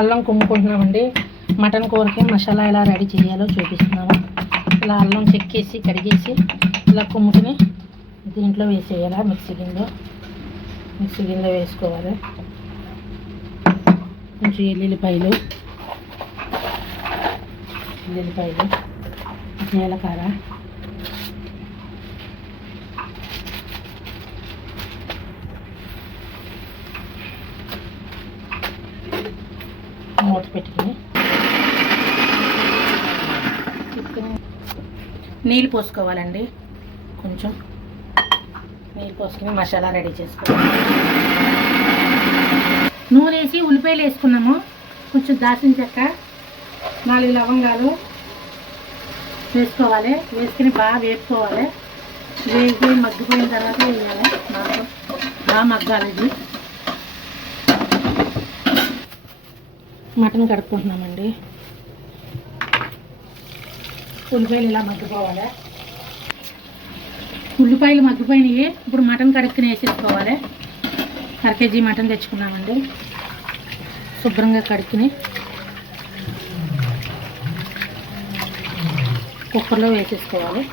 అల్లం కుమ్ముకుంటున్నామండి. మటన్ కూరకి మసాలా ఎలా రెడీ చేయాలో చూపిస్తున్నాము. ఇలా అల్లం చెక్కేసి కడిగేసి ఇలా కుమ్ముకుని దీంట్లో వేసేయాలి. మిక్సీ గిన్నెలో వేసుకోవాలి. కొంచెం ఎల్లుల్లిపాయలు, జీలకర్ర, మూత పెట్టుకుని నీళ్ళు పోసుకోవాలండి. కొంచెం నీళ్ళు పోసుకుని మసాలా రెడీ చేసుకోవాలి. నూనె వేసి ఉల్లిపాయలు వేసుకున్నాము. కొంచెం దాల్చిన చెక్క, 4 లవంగాలు వేసుకోవాలి. వేసుకుని బాగా వేపుకోవాలి. వేసి మగ్గిపోయిన తర్వాత వేయాలి. బాగా మగ్గాలి. ఇది మటన్ కడుక్కుంటున్నామండి. ఉల్లిపాయలు ఇలా మగ్గిపోవాలి. ఉల్లిపాయలు మగ్గిపోయినాయి. ఇప్పుడు మటన్ కడుక్కుని వేసేసుకోవాలి. 1/2 kg మటన్ తెచ్చుకున్నామండి. శుభ్రంగా కడుక్కుని కుక్కర్లో వేసేసుకోవాలి.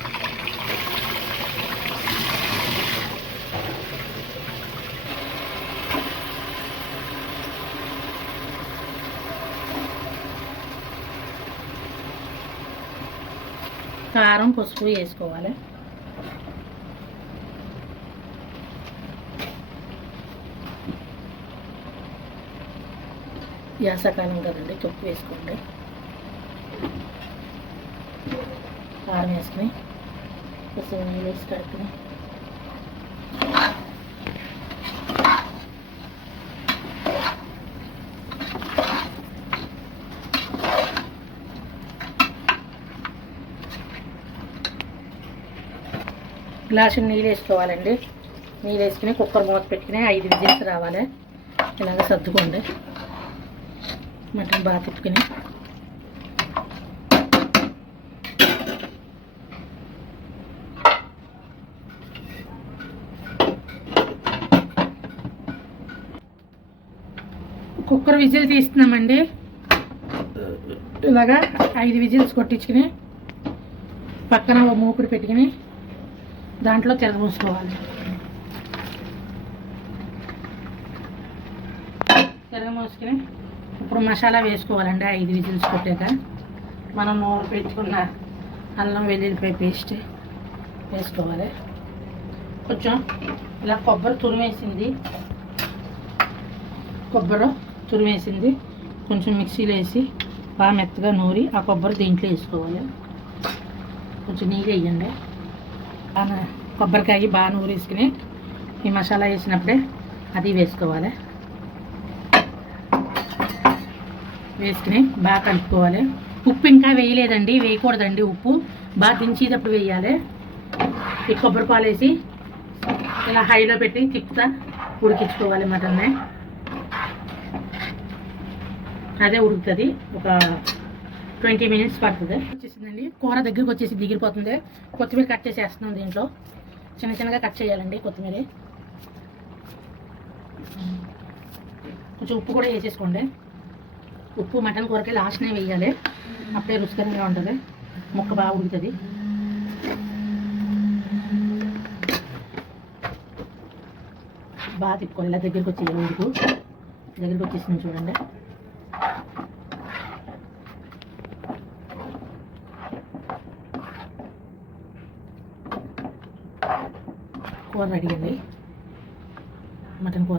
కారం, పసుపు వేసుకోవాలి. యాసకాలం కదండి, తొక్కు వేసుకోండి. కారం వేసుకుని కొంచెం నీళ్ళు వేసి కడుక్కుని గ్లాసు నీళ్ళు వేసుకోవాలండి. నీళ్ళు వేసుకుని కుక్కర్ మూత పెట్టుకుని 5 విజిల్స్ రావాలి. ఇలాగ సర్దుకోండి. మటన్ బాగా తిప్పుకుని కుక్కర్ విజిల్ తీస్తున్నామండి. ఇలాగా 5 విజిల్స్ కొట్టించుకుని పక్కన ఓ మూకుడు పెట్టుకుని దాంట్లో తిరగమోసుకోవాలి. తిరగమోసుకుని ఇప్పుడు మసాలా వేసుకోవాలండి. 5 విజిల్స్ కొట్టాక మనం నూనె పెట్టుకున్న అల్లం వెల్లుల్లిపాయ పేస్ట్ వేసుకోవాలి. కొంచెం ఇలా కొబ్బరి తురిమేసింది కొంచెం మిక్సీలో వేసి బాగా మెత్తగా నూరి ఆ కొబ్బరి దీంట్లో వేసుకోవాలి. కొంచెం నీళ్ళు వేయండి. కొబ్బరికాయ బాగా నూరేసుకుని ఈ మసాలా వేసినప్పుడే అది వేసుకోవాలి. వేసుకుని బాగా కలుపుకోవాలి. ఉప్పు ఇంకా వేయలేదండి, వేయకూడదండి. ఉప్పు బాగా దించేటప్పుడు వేయాలి. ఈ కొబ్బరి పాలు వేసి ఇలా హైలో పెట్టి తిప్పుతా ఉడికించుకోవాలి. మటన్ని అదే ఉడుకుతుంది. ఒక 20 మినిట్స్ పడుతుంది. వచ్చేసిందండి. కూర దగ్గరికి వచ్చేసి దిగిరిపోతుంది. కొత్తిమీర కట్ చేసేస్తున్నాం. దీంట్లో చిన్నగా కట్ చేయాలండి కొత్తిమీర. కొంచెం ఉప్పు కూడా వేసేసుకోండి. ఉప్పు మటన్ కూరకి లాస్ట్నే వేయాలి. అప్పుడే రుచికరంగా ఉంటుంది. ముక్క బాగా ఉడుకుతుంది. బాగా తిప్పుకోవాలి. ఇలా దగ్గరికి వచ్చేయాలి. దగ్గరికి వచ్చేసింది చూడండి. కూర రెడీ అండి. మటన్ కూర.